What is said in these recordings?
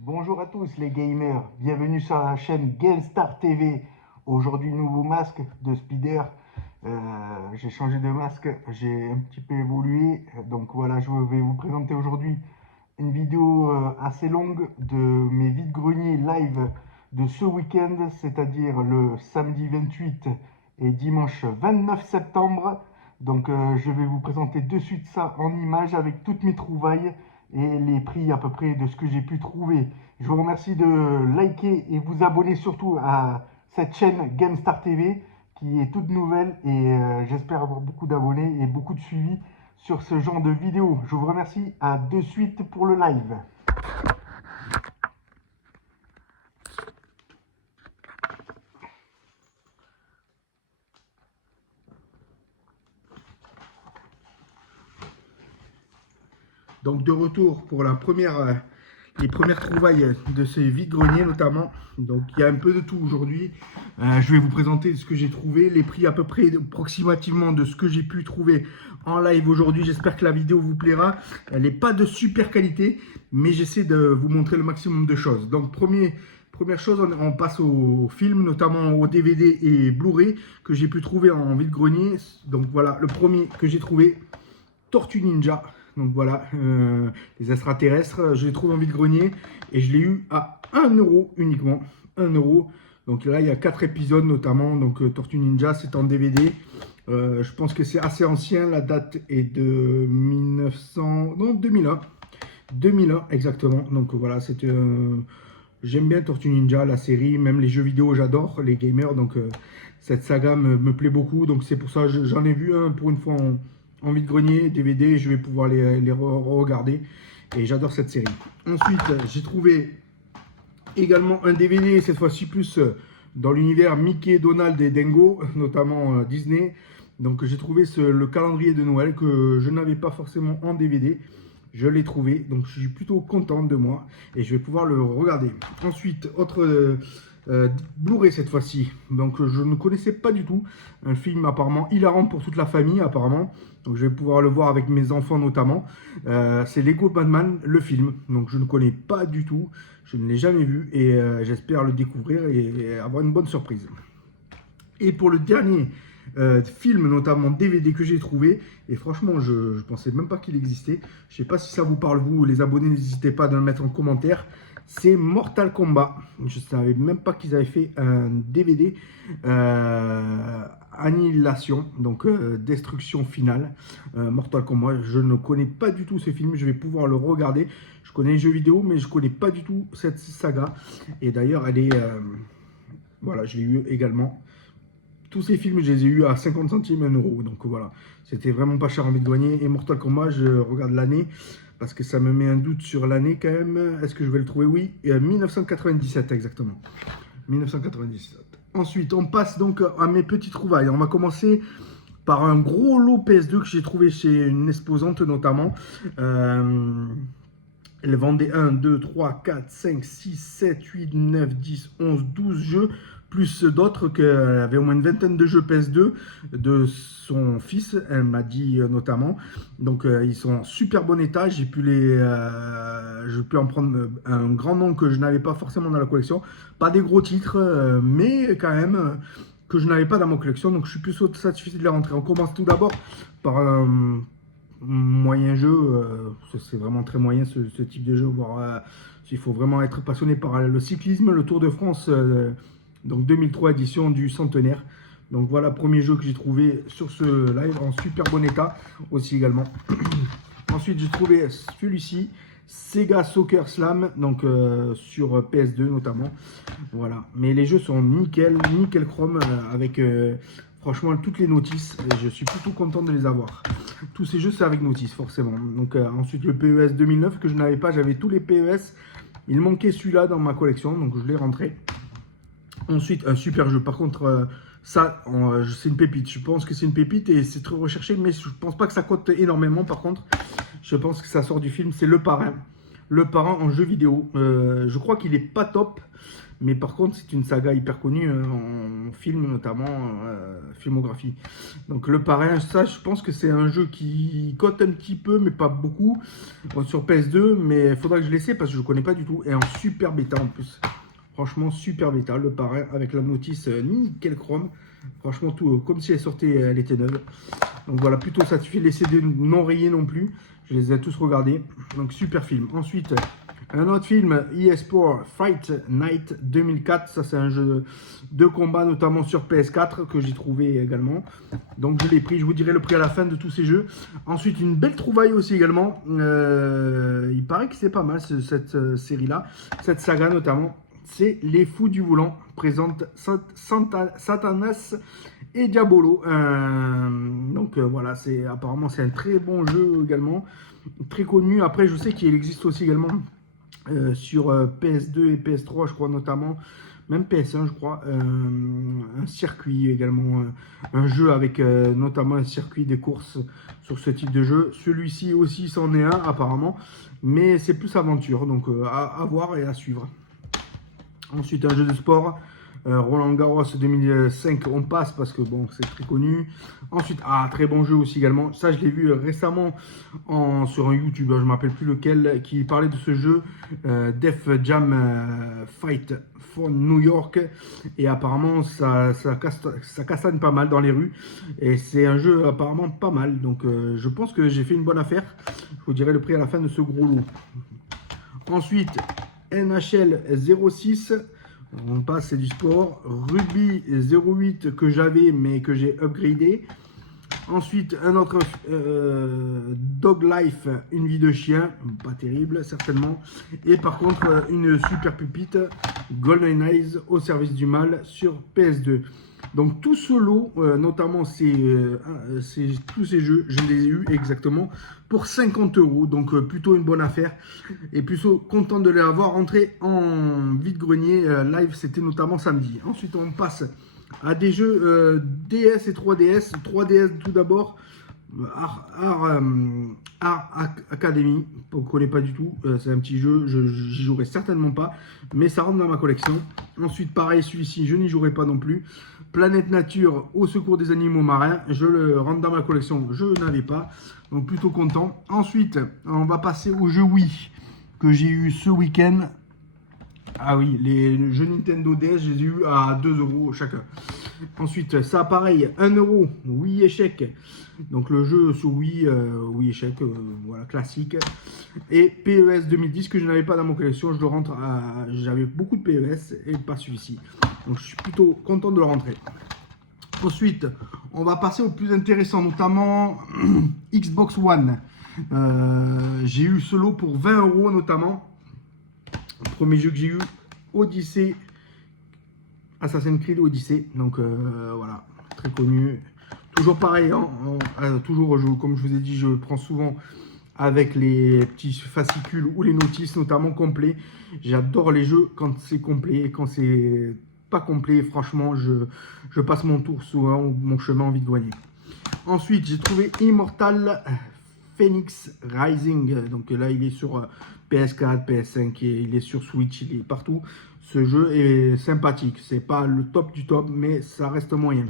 Bonjour à tous les gamers, bienvenue sur la chaîne GameStar TV. Aujourd'hui, nouveau masque de Speeder. J'ai changé de masque, j'ai un petit peu évolué. Donc voilà, je vais vous présenter aujourd'hui une vidéo assez longue de mes vides-greniers live de ce week-end, c'est-à-dire le samedi 28 et dimanche 29 septembre. Donc je vais vous présenter de suite ça en images avec toutes mes trouvailles et les prix à peu près de ce que j'ai pu trouver. Je vous remercie de liker et vous abonner surtout à cette chaîne GameStar TV qui est toute nouvelle et j'espère avoir beaucoup d'abonnés et beaucoup de suivi sur ce genre de vidéo. Je vous remercie, à de suite pour le live. Donc de retour pour les premières trouvailles de ces vides-greniers notamment. Donc il y a un peu de tout aujourd'hui. Je vais vous présenter ce que j'ai trouvé, les prix à peu près approximativement de ce que j'ai pu trouver en live aujourd'hui. J'espère que la vidéo vous plaira. Elle n'est pas de super qualité, mais j'essaie de vous montrer le maximum de choses. Donc première chose, on passe au film, notamment au DVD et Blu-ray que j'ai pu trouver en vide-grenier. Donc voilà, le premier que j'ai trouvé, Tortue Ninja. Donc voilà, les extraterrestres, je les trouve en vide-grenier et je l'ai eu à 1 € uniquement. 1 €. Donc là, il y a 4 épisodes notamment. Donc Tortue Ninja, c'est en DVD. Je pense que c'est assez ancien. La date est de 1900... Non, 2001. 2001 exactement. Donc voilà, c'est... j'aime bien Tortue Ninja, la série, même les jeux vidéo, j'adore les gamers. Donc cette saga me plaît beaucoup. Donc c'est pour ça que j'en ai vu un pour une fois en vide-grenier, DVD, je vais pouvoir les regarder. Et j'adore cette série. Ensuite, j'ai trouvé également un DVD, cette fois-ci plus dans l'univers Mickey, Donald et Dingo, notamment Disney. Donc j'ai trouvé le calendrier de Noël que je n'avais pas forcément en DVD. Je l'ai trouvé, donc je suis plutôt content de moi et je vais pouvoir le regarder. Ensuite, autre Blu-ray cette fois-ci. Donc je ne connaissais pas du tout. Un film apparemment hilarant pour toute la famille apparemment. Donc je vais pouvoir le voir avec mes enfants notamment. C'est Lego Batman, le film. Donc je ne connais pas du tout. Je ne l'ai jamais vu et j'espère le découvrir et avoir une bonne surprise. Et pour le dernier film, notamment DVD que j'ai trouvé, et franchement, je ne pensais même pas qu'il existait. Je ne sais pas si ça vous parle, vous, les abonnés, n'hésitez pas à le mettre en commentaire. C'est Mortal Kombat. Je ne savais même pas qu'ils avaient fait un DVD Annihilation, donc destruction finale. Mortal Kombat, je ne connais pas du tout ce film, je vais pouvoir le regarder. Je connais les jeux vidéo, mais je ne connais pas du tout cette saga. Et d'ailleurs, elle est... voilà, je l'ai eu également. Tous ces films, je les ai eu à 50 centimes, 1 €. Donc voilà, c'était vraiment pas cher en vide-grenier. Et Mortal Kombat, je regarde l'année parce que ça me met un doute sur l'année quand même. Est-ce que je vais le trouver? Oui, 1997 exactement. 1997. Ensuite, on passe donc à mes petites trouvailles. On va commencer par un gros lot PS2 que j'ai trouvé chez une exposante notamment. Elle vendait 1, 2, 3, 4, 5, 6, 7, 8, 9, 10, 11, 12 jeux, plus d'autres qu'elle avait au moins une vingtaine de jeux PS2 de son fils, elle m'a dit notamment. Donc ils sont en super bon état, j'ai pu en prendre un grand nombre que je n'avais pas forcément dans la collection. Pas des gros titres, mais quand même que je n'avais pas dans ma collection, donc je suis plus satisfait de les rentrer. On commence tout d'abord par un moyen jeu, c'est vraiment très moyen ce type de jeu, voire il faut vraiment être passionné par le cyclisme, le Tour de France, donc 2003 édition du centenaire. Donc voilà, premier jeu que j'ai trouvé sur ce live en super bon état aussi également. Ensuite j'ai trouvé celui-ci, Sega Soccer Slam, donc sur PS2 notamment. Voilà, mais les jeux sont nickel chrome avec franchement toutes les notices. Et je suis plutôt content de les avoir. Tous ces jeux c'est avec notice forcément. Donc ensuite le PES 2009 que je n'avais pas, j'avais tous les PES. Il manquait celui-là dans ma collection, donc je l'ai rentré. Ensuite, un super jeu. Par contre, ça, c'est une pépite. Je pense que c'est une pépite et c'est très recherché, mais je pense pas que ça coûte énormément. Par contre, je pense que ça sort du film. C'est Le Parrain. Le Parrain en jeu vidéo. Je crois qu'il est pas top, mais par contre c'est une saga hyper connue en film, notamment filmographie. Donc Le Parrain, ça je pense que c'est un jeu qui cote un petit peu, mais pas beaucoup, sur PS2, mais il faudra que je l'essaie parce que je ne connais pas du tout, et en super bêta en plus. Franchement, super bêta, Le Parrain, avec la notice nickel chrome. Franchement, tout comme si elle sortait, elle était neuve. Donc voilà, plutôt satisfait. Les CD non rayés non plus. Je les ai tous regardés. Donc super film. Ensuite, un autre film, eSport Fight Night 2004. Ça, c'est un jeu de combat, notamment sur PS4, que j'ai trouvé également. Donc je l'ai pris. Je vous dirai le prix à la fin de tous ces jeux. Ensuite, une belle trouvaille aussi également. Il paraît que c'est pas mal cette série-là. Cette saga notamment. C'est Les Fous du Volant, présente Satanas et Diabolo. Donc voilà, apparemment c'est un très bon jeu également, très connu. Après je sais qu'il existe aussi également sur PS2 et PS3 je crois notamment, même PS1 je crois, un circuit également, un jeu avec notamment un circuit des courses sur ce type de jeu. Celui-ci aussi c'en est un apparemment, mais c'est plus aventure, donc à voir et à suivre. Ensuite, un jeu de sport, Roland Garros 2005, on passe parce que bon, c'est très connu. Ensuite, très bon jeu aussi également. Ça, je l'ai vu récemment sur un YouTube, je ne me rappelle plus lequel, qui parlait de ce jeu, Def Jam Fight for New York. Et apparemment, ça castagne pas mal dans les rues. Et c'est un jeu apparemment pas mal. Donc, je pense que j'ai fait une bonne affaire. Je vous dirai le prix à la fin de ce gros lot. Ensuite, NHL 06, on passe, c'est du sport. Rugby 08 que j'avais mais que j'ai upgradé. Ensuite, un autre Dog Life, une vie de chien, pas terrible certainement. Et par contre, une super pupite, Golden Eyes au service du mal sur PS2. Donc tout ce lot, notamment tous ces jeux, je les ai eu exactement pour 50 €. Donc plutôt une bonne affaire. Et plutôt content de les avoir rentrés en vide-grenier live, c'était notamment samedi. Ensuite on passe à des jeux DS et 3DS. 3DS tout d'abord, Art Academy, on ne connaît pas du tout, c'est un petit jeu, j'y jouerai certainement pas, mais ça rentre dans ma collection. Ensuite pareil, celui-ci je n'y jouerai pas non plus. Planète Nature au secours des animaux marins, je le rentre dans ma collection, je n'avais pas, donc plutôt content. Ensuite on va passer aux jeux Wii que j'ai eu ce week-end. Ah oui, les jeux Nintendo DS, je les ai eu à 2 € chacun. Ensuite, ça pareil, 1 €, Wii échec. Donc le jeu sur Wii, Wii échec, voilà, classique. Et PES 2010 que je n'avais pas dans mon collection, je le rentre j'avais beaucoup de PES et pas celui-ci. Donc je suis plutôt content de le rentrer. Ensuite, on va passer au plus intéressant, notamment Xbox One. J'ai eu ce lot pour 20 € notamment. Le premier jeu que j'ai eu, Odyssey, Assassin's Creed Odyssey, donc voilà, très connu. Toujours pareil, toujours comme je vous ai dit, je prends souvent avec les petits fascicules ou les notices, notamment complets. J'adore les jeux quand c'est complet, et quand c'est pas complet, franchement, je passe mon tour souvent, mon chemin en vide-grenier. Ensuite, j'ai trouvé Immortal Phoenix Rising, donc là il est sur PS4, PS5, et il est sur Switch, il est partout. Ce jeu est sympathique, c'est pas le top du top, mais ça reste moyen.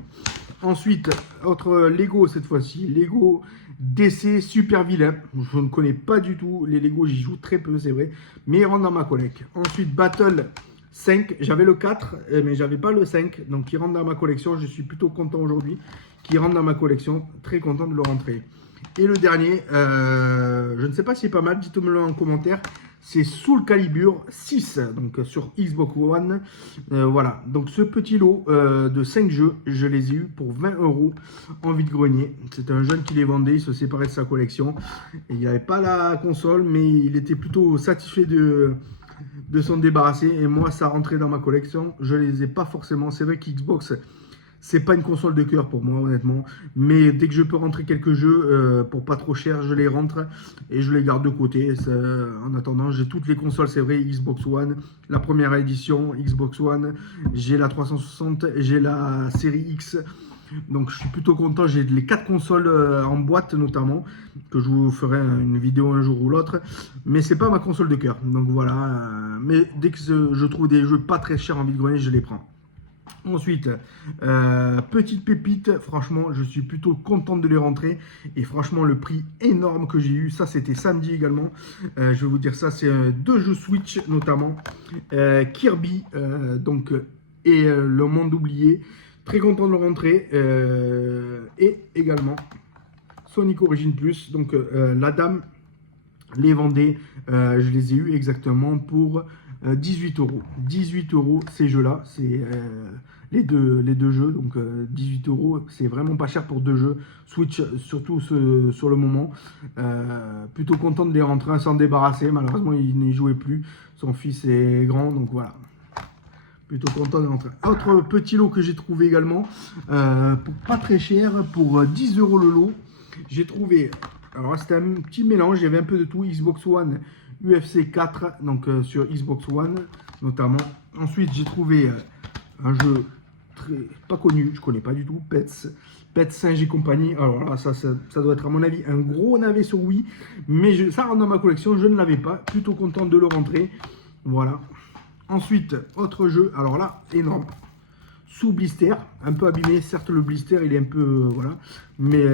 Ensuite, autre Lego cette fois-ci, Lego DC Super Vilain. Je ne connais pas du tout les Lego, j'y joue très peu, c'est vrai, mais ils rentrent dans ma collecte. Ensuite, Battle 5, j'avais le 4, mais j'avais pas le 5, donc il rentre dans ma collection. Je suis plutôt content aujourd'hui qu'il rentre dans ma collection, très content de le rentrer. Et le dernier, je ne sais pas si c'est pas mal, dites-moi-le en commentaire, c'est Soul Calibur 6, donc sur Xbox One. Voilà, donc ce petit lot de 5 jeux, je les ai eu pour 20 € en vide-grenier. C'est un jeune qui les vendait, il se séparait de sa collection. Et il n'avait pas la console, mais il était plutôt satisfait de s'en débarrasser. Et moi, ça rentrait dans ma collection. Je ne les ai pas forcément. C'est vrai qu'Xbox, c'est pas une console de cœur pour moi, honnêtement. Mais dès que je peux rentrer quelques jeux pour pas trop cher, je les rentre et je les garde de côté. En attendant, j'ai toutes les consoles, c'est vrai. Xbox One, la première édition, Xbox One. J'ai la 360, j'ai la série X. Donc je suis plutôt content, j'ai les 4 consoles en boîte notamment, que je vous ferai une vidéo un jour ou l'autre, mais c'est pas ma console de cœur. Donc voilà, mais dès que je trouve des jeux pas très chers en vide-grenier, je les prends. Ensuite, petite pépite, franchement, je suis plutôt content de les rentrer. Et franchement, le prix énorme que j'ai eu, ça c'était samedi également. Je vais vous dire ça, c'est 2 jeux Switch notamment. Kirby et Le Monde Oublié. Très content de le rentrer. Et également Sonic Origin Plus. Donc la dame les vendait, je les ai eu exactement pour 18 euros. 18 euros ces jeux-là, c'est les deux jeux, donc 18 euros, c'est vraiment pas cher pour 2 jeux. Switch, surtout sur le moment. Plutôt content de les rentrer, s'en débarrasser. Malheureusement, il n'y jouait plus. Son fils est grand, donc voilà. Plutôt content de rentrer. Autre petit lot que j'ai trouvé également, pour pas très cher, pour 10 euros le lot. J'ai trouvé, alors c'était un petit mélange, il y avait un peu de tout, Xbox One, UFC 4, donc sur Xbox One notamment. Ensuite j'ai trouvé un jeu pas connu, je connais pas du tout, Pets Singe et compagnie. Alors là, ça doit être à mon avis un gros navet sur Wii, mais ça rentre dans ma collection, je ne l'avais pas, plutôt content de le rentrer. Voilà. Ensuite, autre jeu, alors là, énorme. Sous blister, un peu abîmé, certes le blister il est un peu, voilà, mais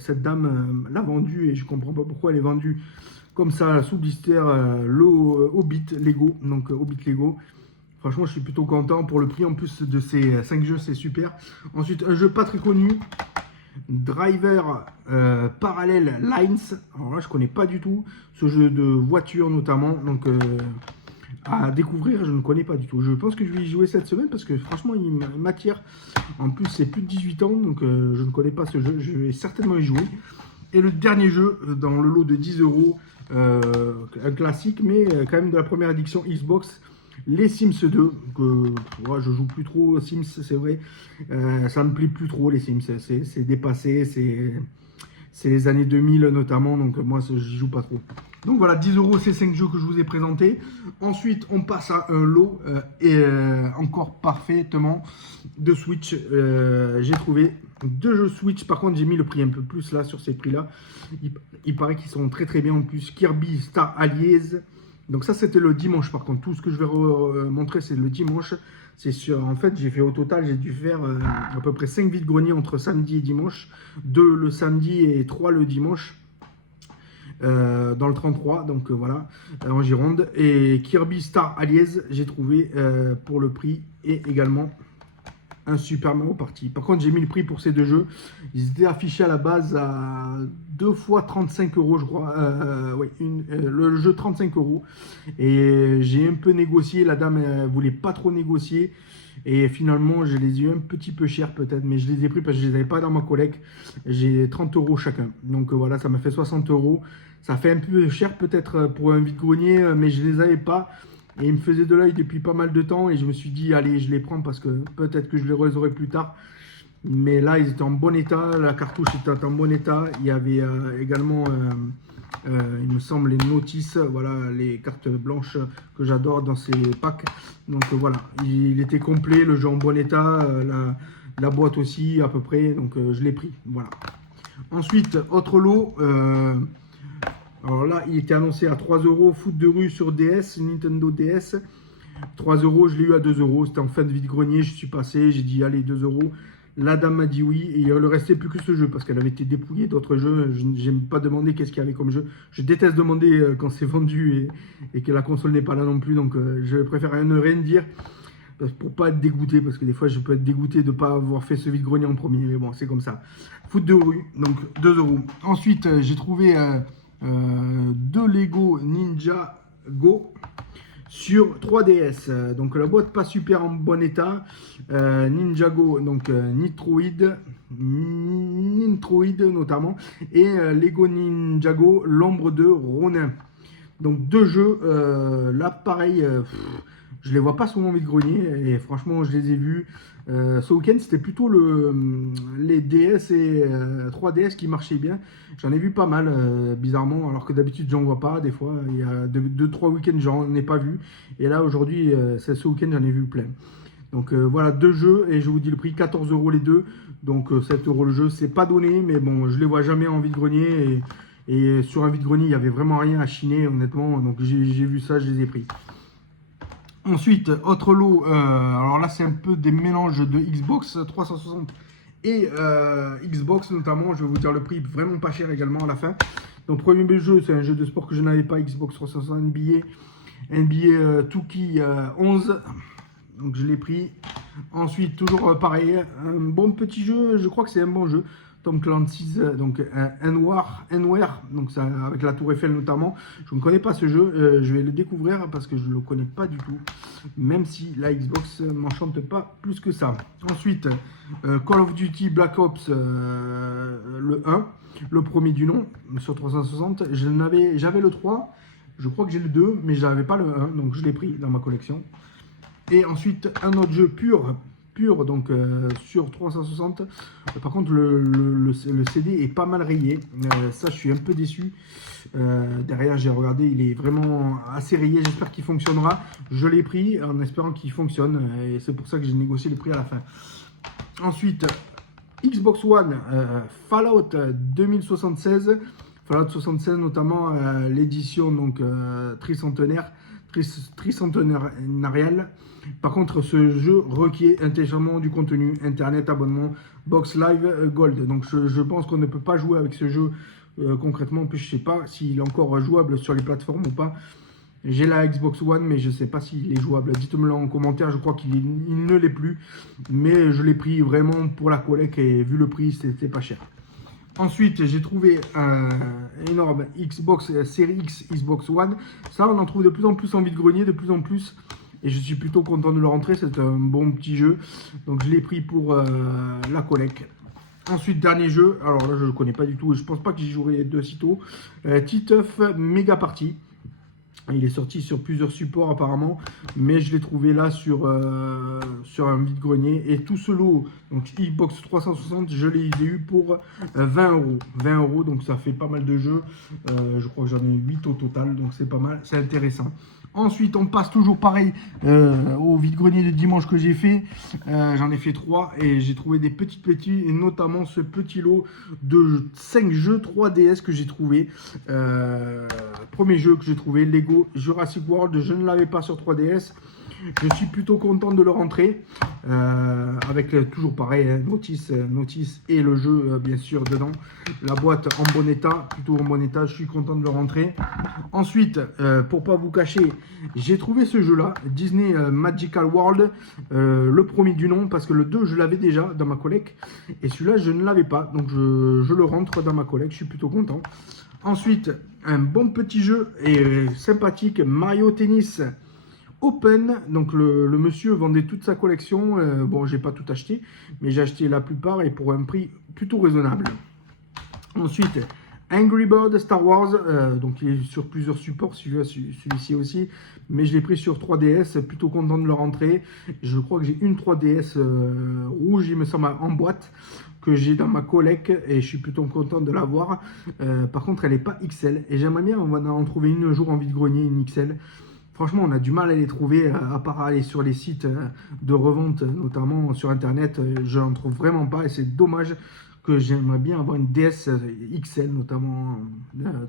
cette dame l'a vendu et je comprends pas pourquoi elle est vendue comme ça, sous blister, Hobbit Lego, donc Hobbit Lego. Franchement, je suis plutôt content pour le prix en plus de ces 5 jeux, c'est super. Ensuite, un jeu pas très connu, Driver Parallel Lines. Alors là, je connais pas du tout ce jeu de voiture notamment, donc à découvrir, je ne connais pas du tout. Je pense que je vais y jouer cette semaine parce que franchement, il m'attire. En plus, c'est plus de 18 ans, donc je ne connais pas ce jeu. Je vais certainement y jouer. Et le dernier jeu dans le lot de 10 euros, un classique, mais quand même de la première édition Xbox, les Sims 2, que je joue plus trop aux Sims, c'est vrai. Ça me plaît plus trop, les Sims. C'est dépassé, c'est les années 2000 notamment, donc moi, j'y joue pas trop. Donc voilà, 10 euros, ces 5 jeux que je vous ai présentés. Ensuite, on passe à un lot encore parfaitement de Switch. J'ai trouvé 2 jeux Switch. Par contre, j'ai mis le prix un peu plus là sur ces prix-là. Il paraît qu'ils sont très très bien en plus. Kirby Star Allies. Donc ça, c'était le dimanche. Par contre, tout ce que je vais montrer, c'est le dimanche. C'est sûr. En fait, j'ai fait au total, j'ai dû faire à peu près 5 vides-greniers entre samedi et dimanche. 2 le samedi et 3 le dimanche. Dans le 33, donc voilà, en Gironde. Et Kirby Star Allies, j'ai trouvé pour le prix et également un Super Mario Party. Par contre, j'ai mis le prix pour ces 2 jeux. Ils étaient affichés à la base à 2 fois 35 euros, je crois. Oui, le jeu 35 euros. Et j'ai un peu négocié. La dame ne voulait pas trop négocier. Et finalement, je les ai eu un petit peu cher peut-être, mais je les ai pris parce que je ne les avais pas dans ma collecte. J'ai 30 euros chacun. Donc voilà, ça m'a fait 60 euros. Ça fait un peu cher peut-être pour un vide-grenier, mais je ne les avais pas. Et ils me faisaient de l'œil depuis pas mal de temps. Et je me suis dit, allez, je les prends parce que peut-être que je les aurai plus tard. Mais là, ils étaient en bon état. La cartouche était en bon état. Il y avait également, il me semble, les notices. Voilà, les cartes blanches que j'adore dans ces packs. Donc voilà, il était complet. Le jeu en bon état. La boîte aussi, à peu près. Donc je l'ai pris. Voilà. Ensuite, autre lot. Alors là, il était annoncé à 3 euros, foot de rue sur DS, Nintendo DS. 3 euros, je l'ai eu à 2 euros. C'était en fin de vide-grenier, je suis passé, j'ai dit allez, 2 euros. La dame m'a dit oui, et il ne restait plus que ce jeu parce qu'elle avait été dépouillée d'autres jeux. Je n'aime pas demander qu'est-ce qu'il y avait comme jeu. Je déteste demander quand c'est vendu et que la console n'est pas là non plus. Donc je préfère ne rien dire pour pas être dégoûté, parce que des fois je peux être dégoûté de ne pas avoir fait ce vide-grenier en premier. Mais bon, c'est comme ça. Foot de rue, donc 2 euros. Ensuite, j'ai trouvé 2 Lego Ninja Go sur 3DS. Donc la boîte pas super en bon état. Ninjago, donc Nitroid notamment. Et Lego Ninjago, l'ombre de Ronin. Donc 2 jeux. Là pareil, je les vois pas sur mon vide-grenier. Et franchement, je les ai vus. Ce week-end, c'était plutôt les DS et 3DS qui marchaient bien. J'en ai vu pas mal, bizarrement, alors que d'habitude, j'en vois pas. Des fois, il y a 2-3 week-ends, j'en ai pas vu. Et là, aujourd'hui, ce week-end, j'en ai vu plein. Donc voilà, 2 jeux et je vous dis le prix, 14 € les deux. Donc 7 € le jeu, c'est pas donné, mais bon, je les vois jamais en vide-grenier. Et sur un vide-grenier, il n'y avait vraiment rien à chiner, honnêtement. Donc j'ai vu ça, je les ai pris. Ensuite, autre lot, alors là c'est un peu des mélanges de Xbox 360 et Xbox notamment. Je vais vous dire le prix, vraiment pas cher également à la fin. Donc premier jeu, c'est un jeu de sport que je n'avais pas, Xbox 360 NBA 2K 11. Donc je l'ai pris. Ensuite, toujours pareil, un bon petit jeu, je crois que c'est un bon jeu. Tom Clancy's, donc Anwar, donc ça, avec la Tour Eiffel notamment. Je ne connais pas ce jeu, je vais le découvrir parce que je ne le connais pas du tout. Même si la Xbox ne m'enchante pas plus que ça. Ensuite, Call of Duty Black Ops, le 1, le premier du nom, sur 360. J'avais le 3, je crois que j'ai le 2, mais je n'avais pas le 1, donc je l'ai pris dans ma collection. Et ensuite, un autre jeu pur donc sur 360. Par contre, le CD est pas mal rayé. Ça, je suis un peu déçu. Derrière, j'ai regardé, il est vraiment assez rayé. J'espère qu'il fonctionnera. Je l'ai pris en espérant qu'il fonctionne. Et c'est pour ça que j'ai négocié le prix à la fin. Ensuite, Xbox One, Fallout 2076. Fallout 76, notamment l'édition donc tricentenaire. Tricentenarial. Par contre, ce jeu requiert un téléchargement du contenu, internet, abonnement, box live Gold. Donc je pense qu'on ne peut pas jouer avec ce jeu concrètement. Je ne sais pas s'il est encore jouable sur les plateformes ou pas. J'ai la Xbox One, mais je ne sais pas s'il est jouable. Dites-moi en commentaire, je crois qu'il ne l'est plus. Mais je l'ai pris vraiment pour la collecte et vu le prix, c'était pas cher. Ensuite, j'ai trouvé un énorme Xbox Series X, Xbox One. Ça, on en trouve de plus en plus en vide-grenier, de plus en plus. Et je suis plutôt content de le rentrer. C'est un bon petit jeu. Donc, je l'ai pris pour la collecte. Ensuite, dernier jeu. Alors là, je ne connais pas du tout. Je ne pense pas que j'y jouerai de sitôt. Titeuf Mega Party. Il est sorti sur plusieurs supports apparemment, mais je l'ai trouvé là sur un vide-grenier. Et tout ce lot, donc Xbox 360, je l'ai eu pour 20 €. 20 €, donc ça fait pas mal de jeux. Je crois que j'en ai 8 au total, donc c'est pas mal, c'est intéressant. Ensuite, on passe toujours pareil au vide-grenier de dimanche que j'ai fait. J'en ai fait 3 et j'ai trouvé des petits, et notamment ce petit lot de 5 jeux 3DS que j'ai trouvé. Premier jeu que j'ai trouvé, Lego Jurassic World. Je ne l'avais pas sur 3DS. Je suis plutôt content de le rentrer. Avec toujours pareil, hein, notice et le jeu bien sûr dedans. La boîte en bon état, plutôt en bon état. Je suis content de le rentrer. Ensuite, pour pas vous cacher, j'ai trouvé ce jeu-là, Disney Magical World, le premier du nom, parce que le 2, je l'avais déjà dans ma collecte. Et celui-là, je ne l'avais pas. Donc, je le rentre dans ma collecte. Je suis plutôt content. Ensuite, un bon petit jeu et sympathique, Mario Tennis Open. Donc le monsieur vendait toute sa collection. Bon, j'ai pas tout acheté, mais j'ai acheté la plupart et pour un prix plutôt raisonnable. Ensuite, Angry Bird Star Wars. Donc il est sur plusieurs supports, celui-ci aussi. Mais je l'ai pris sur 3DS, plutôt content de le rentrer. Je crois que j'ai une 3DS rouge, il me semble, en boîte, que j'ai dans ma collecte et je suis plutôt content de l'avoir. Par contre, elle n'est pas XL et j'aimerais bien en trouver une un jour en vide-grenier, une XL. Franchement, on a du mal à les trouver, à part aller sur les sites de revente, notamment sur Internet. Je n'en trouve vraiment pas et c'est dommage, que j'aimerais bien avoir une DS XL, notamment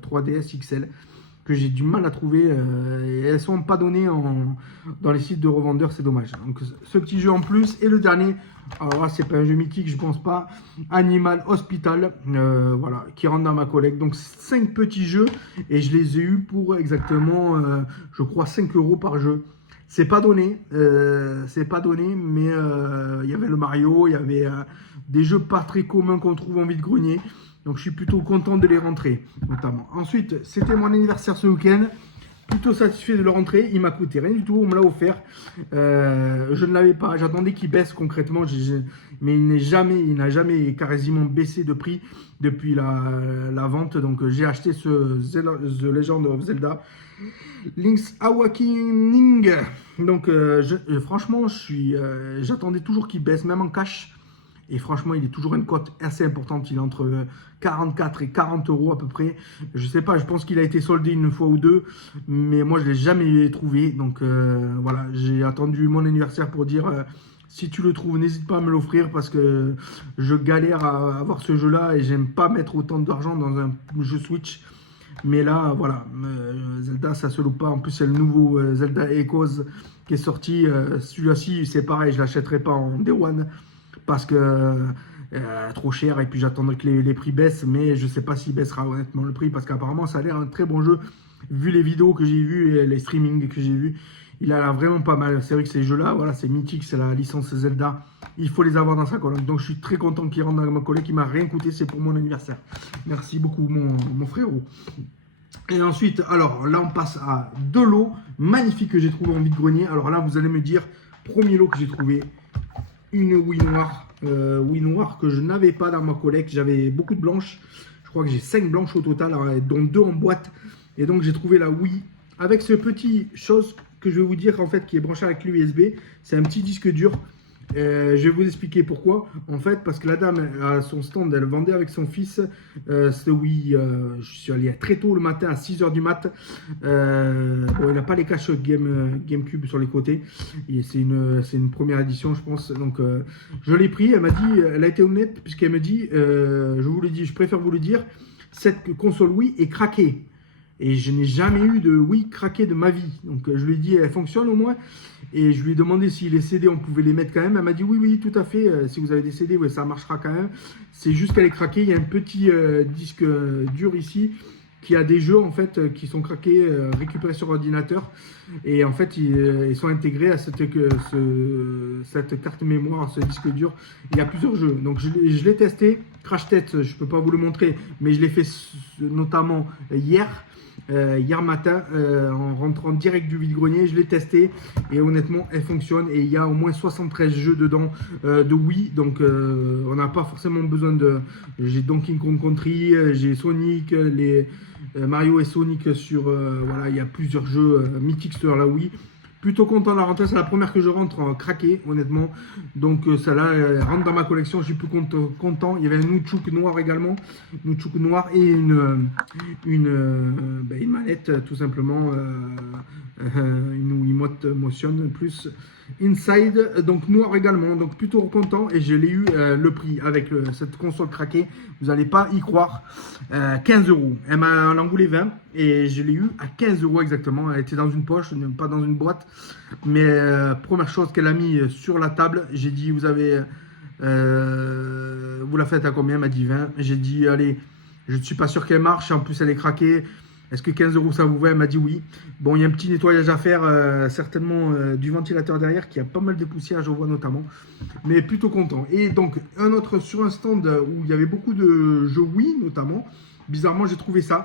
3DS XL, que j'ai du mal à trouver. Et elles ne sont pas données dans les sites de revendeurs, c'est dommage. Donc ce petit jeu en plus. Et le dernier, alors là, c'est pas un jeu mythique, je pense pas. Animal Hospital, voilà, qui rentre dans ma collecte. Donc 5 petits jeux et je les ai eu pour exactement, je crois, 5 € par jeu. C'est pas donné, mais il y avait le Mario, il y avait des jeux pas très communs qu'on trouve en vide-grenier. Donc je suis plutôt content de les rentrer, notamment. Ensuite, c'était mon anniversaire ce week-end. Plutôt satisfait de le rentrer. Il m'a coûté rien du tout, on me l'a offert. Je ne l'avais pas, j'attendais qu'il baisse concrètement. Mais il n'a jamais quasiment baissé de prix depuis la vente. Donc j'ai acheté ce The Legend of Zelda Link's Awakening. Donc franchement, j'attendais toujours qu'il baisse, même en cash. Et franchement, il est toujours une cote assez importante. Il est entre 44 et 40 € à peu près. Je sais pas, je pense qu'il a été soldé une fois ou deux. Mais moi, je ne l'ai jamais trouvé. Donc voilà, j'ai attendu mon anniversaire pour dire Si tu le trouves, n'hésite pas à me l'offrir parce que je galère à avoir ce jeu-là et j'aime pas mettre autant d'argent dans un jeu Switch. Mais là, voilà, Zelda, ça se loupe pas. En plus, c'est le nouveau Zelda Echoes qui est sorti. Celui-ci, c'est pareil, je l'achèterai pas en Day One parce que trop cher. Et puis, j'attendrai que les prix baissent. Mais je sais pas s'il baissera honnêtement le prix parce qu'apparemment, ça a l'air un très bon jeu. Vu les vidéos que j'ai vues et les streamings que j'ai vus, il a l'air vraiment pas mal. C'est vrai que ces jeux-là, voilà, c'est mythique, c'est la licence Zelda. Il faut les avoir dans sa colonne. Donc, je suis très content qu'il rentre dans ma collecte. Il m'a rien coûté, c'est pour mon anniversaire. Merci beaucoup, mon frérot. Et ensuite, alors là, on passe à deux lots magnifiques que j'ai trouvé en vide-grenier. Alors là, vous allez me dire, premier lot que j'ai trouvé, une Wii noire que je n'avais pas dans ma collecte. J'avais beaucoup de blanches. Je crois que j'ai 5 blanches au total, dont 2 en boîte. Et donc, j'ai trouvé la Wii avec ce petit chose que je vais vous dire en fait qui est branché avec l'USB. C'est un petit disque dur. Je vais vous expliquer pourquoi. En fait, parce que la dame à son stand, elle vendait avec son fils. C'était oui, je suis allé très tôt le matin à 6 h du mat. Bon, il n'a pas les caches GameCube sur les côtés. C'est une première édition, je pense. Donc, je l'ai pris. Elle m'a dit, elle a été honnête, puisqu'elle me dit, je vous l'ai dit, je préfère vous le dire, cette console Wii est craquée. Et je n'ai jamais eu de Wii craqué de ma vie. Donc je lui ai dit, elle fonctionne au moins. Et je lui ai demandé si les CD, on pouvait les mettre quand même. Elle m'a dit, oui, oui, tout à fait. Si vous avez des CD, ouais, ça marchera quand même. C'est juste qu'elle est craquée. Il y a un petit disque dur ici qui a des jeux en fait qui sont craqués, récupérés sur ordinateur. Et en fait, ils sont intégrés à cette carte mémoire, ce disque dur. Il y a plusieurs jeux. Donc je l'ai testé. Crash test, je ne peux pas vous le montrer, mais je l'ai fait notamment hier matin en rentrant direct du vide-grenier. Je l'ai testé et honnêtement elle fonctionne et il y a au moins 73 jeux dedans de Wii, donc on n'a pas forcément besoin de... J'ai Donkey Kong Country, j'ai Sonic, les Mario et Sonic sur... voilà, il y a plusieurs jeux mythiques sur la Wii. Plutôt content de la rentrée, c'est la première que je rentre craqué, honnêtement. Donc celle-là rentre dans ma collection, je suis plus content. Il y avait un Nunchuk noir également, Nunchuk noir et une manette tout simplement, une Wiimote Motion plus Inside, donc noir également. Donc plutôt content et je l'ai eu le prix avec cette console craquée, vous n'allez pas y croire, 15 €. Elle m'a en voulait 20 et je l'ai eu à 15 € exactement. Elle était dans une poche, pas dans une boîte. Mais première chose qu'elle a mis sur la table, j'ai dit, vous la faites à combien? Elle m'a dit 20. J'ai dit, allez, je ne suis pas sûr qu'elle marche. En plus, elle est craquée. Est-ce que 15 € ça vous va? Elle m'a dit oui. Bon, il y a un petit nettoyage à faire, certainement du ventilateur derrière qui a pas mal de poussière, je vois notamment. Mais plutôt content. Et donc, un autre sur un stand où il y avait beaucoup de jeux Wii notamment. Bizarrement, j'ai trouvé ça.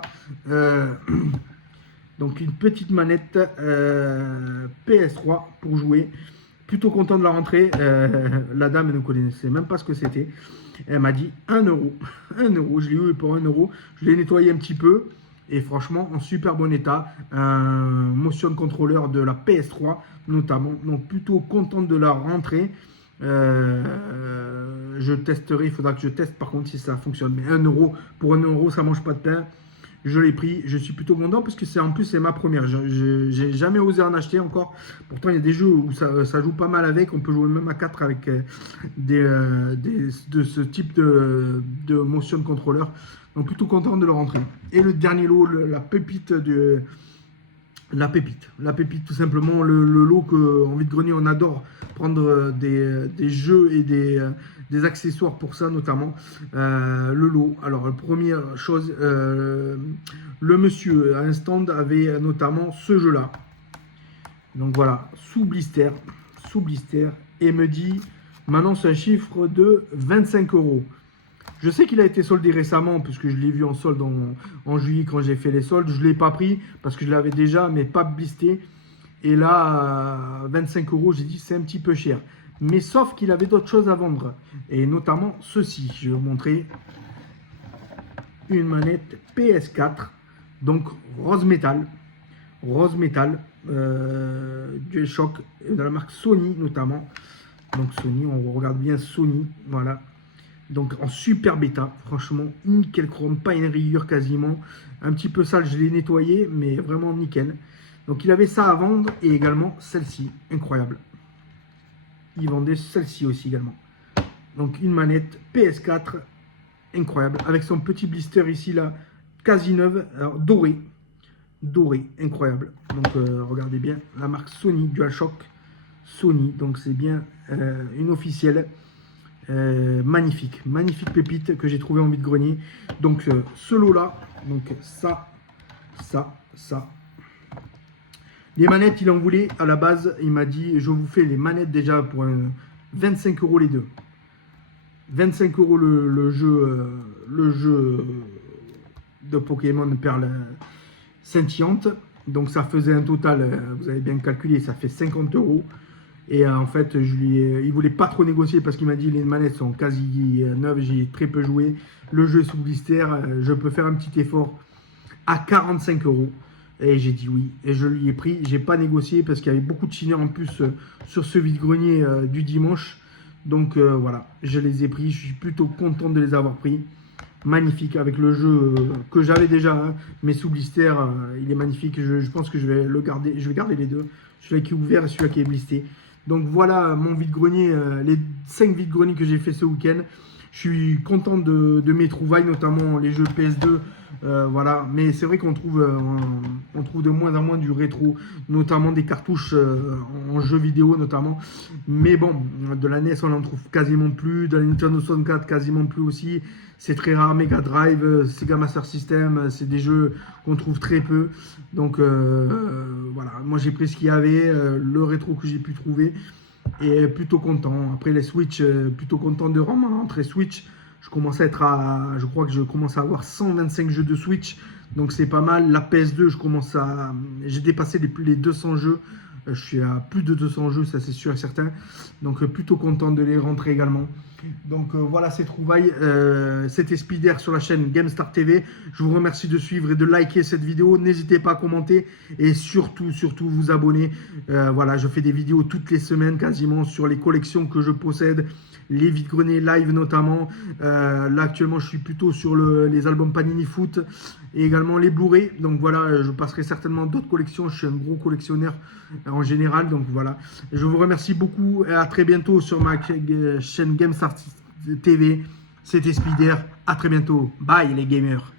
Donc, une petite manette PS3 pour jouer. Plutôt content de la rentrée. La dame ne connaissait même pas ce que c'était. Elle m'a dit 1 €. 1 €. Je l'ai eu pour 1 €. Je l'ai nettoyé un petit peu. Et franchement, en super bon état. Un motion controller de la PS3 notamment. Donc, plutôt content de la rentrée. Je testerai. Il faudra que je teste par contre si ça fonctionne. Mais 1 €, pour 1 €, ça mange pas de pain. Je l'ai pris, je suis plutôt content parce que en plus c'est ma première. Je n'ai jamais osé en acheter encore. Pourtant il y a des jeux où ça joue pas mal avec. On peut jouer même à 4 avec de ce type de motion controller. Donc plutôt content de le rentrer. Et le dernier lot, la pépite tout simplement, le lot qu'en vide-grenier on adore prendre des jeux et des accessoires pour ça notamment. Le lot, alors la première chose, le monsieur à un stand avait notamment ce jeu là, donc voilà, sous blister, et me dit m'annonce un chiffre de 25 €. Je sais qu'il a été soldé récemment, puisque je l'ai vu en solde en juillet quand j'ai fait les soldes. Je ne l'ai pas pris parce que je l'avais déjà, mais pas blisté. Et là, 25 €, j'ai dit c'est un petit peu cher. Mais sauf qu'il avait d'autres choses à vendre. Et notamment ceci. Je vais vous montrer une manette PS4. Donc rose métal. DualShock de la marque Sony notamment. Donc Sony, on regarde bien Sony. Voilà. Donc en super bêta, franchement nickel chrome, pas une rayure quasiment, un petit peu sale, je l'ai nettoyé, mais vraiment nickel. Donc il avait ça à vendre et également celle-ci, incroyable. ils vendaient celle-ci aussi également. Donc une manette PS4 incroyable avec son petit blister ici là, quasi neuve, alors, doré, incroyable. Donc regardez bien la marque Sony DualShock Sony, donc c'est bien une officielle. Magnifique pépite que j'ai trouvé en vide-grenier. Donc ce lot là, donc ça. Les manettes, il en voulait à la base. Il m'a dit, je vous fais les manettes déjà pour 25 € les deux. 25 € le jeu de Pokémon Perle scintillante. Donc ça faisait un total, vous avez bien calculé, ça fait 50 €. Et en fait, il voulait pas trop négocier parce qu'il m'a dit les manettes sont quasi neuves, j'ai très peu joué. Le jeu est sous blister, je peux faire un petit effort à 45 €. Et j'ai dit oui. Et je lui ai pris, j'ai pas négocié parce qu'il y avait beaucoup de chineurs en plus sur ce vide-grenier du dimanche. Donc voilà, je les ai pris, je suis plutôt content de les avoir pris. Magnifique avec le jeu que j'avais déjà, hein, mais sous blister, il est magnifique. Je pense que je vais le garder, je vais garder les deux, celui qui est ouvert et celui qui est blister. Donc voilà mon vide-grenier, les 5 vides-greniers que j'ai fait ce week-end. Je suis content de mes trouvailles, notamment les jeux PS2. Voilà, mais c'est vrai qu'on trouve de moins en moins du rétro, notamment des cartouches en jeux vidéo notamment. Mais bon, de la NES on en trouve quasiment plus, de la Nintendo 64 quasiment plus aussi. C'est très rare. Mega Drive, Sega Master System, c'est des jeux qu'on trouve très peu. Donc voilà, moi j'ai pris ce qu'il y avait, le rétro que j'ai pu trouver. Et plutôt content. Après les Switch, plutôt content de rentrer Switch. Je commence à être je crois que je commence à avoir 125 jeux de Switch. Donc c'est pas mal. La PS2, j'ai dépassé les 200 jeux. Je suis à plus de 200 jeux, ça c'est sûr et certain. Donc plutôt content de les rentrer également. Donc voilà ces trouvailles. C'était Spider sur la chaîne GameStar TV. Je vous remercie de suivre et de liker cette vidéo. N'hésitez pas à commenter et surtout vous abonner. Voilà, je fais des vidéos toutes les semaines quasiment sur les collections que je possède. Les vide-greniers live notamment. Là actuellement je suis plutôt sur les albums Panini Foot et également les Blu-ray. Donc voilà, je passerai certainement d'autres collections. Je suis un gros collectionneur en général. Donc voilà, je vous remercie beaucoup et à très bientôt sur ma chaîne GameStar TV. C'était Spider. À très bientôt. Bye les gamers.